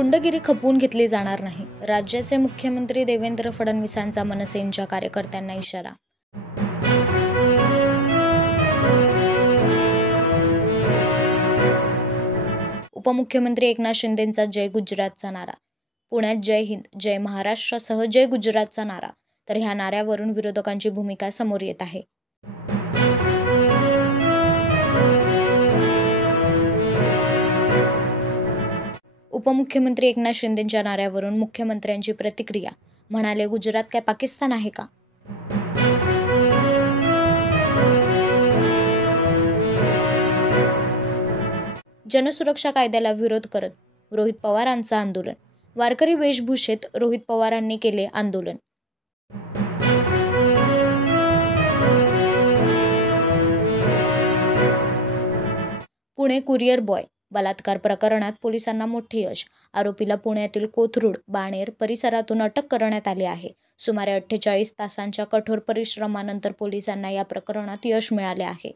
गुंडगिरी खपवून घेतली जाणार नाही. राज्याचे मुख्यमंत्री देवेंद्र फडणवीसांचा मनसेंच्या कार्यकर्त्यांना इशारा. उपमुख्यमंत्री एकनाथ शिंदेंचा जय गुजरातचा नारा. पुण्यात जय हिंद, जय महाराष्ट्रासह जय गुजरातचा नारा. तर ह्या नाऱ्यावरून विरोधकांची भूमिका समोर येत आहे. उपमुख्यमंत्री एकनाथ शिंदेंच्या नाऱ्यावरून मुख्यमंत्र्यांची प्रतिक्रिया. म्हणाले, गुजरात काय पाकिस्तान आहे का? जनसुरक्षा कायद्याला विरोध करत रोहित पवारांचं आंदोलन. वारकरी वेशभूषेत रोहित पवारांनी केले आंदोलन. पुणे कुरिअर बॉय बलात्कार प्रकरणात पोलिसांना मोठे यश. आरोपीला पुण्यातील कोथरूड, बाणेर परिसरातून अटक करण्यात आली आहे. सुमारे 48 तासांच्या कठोर परिश्रमानंतर पोलिसांना या प्रकरणात यश मिळाले आहे.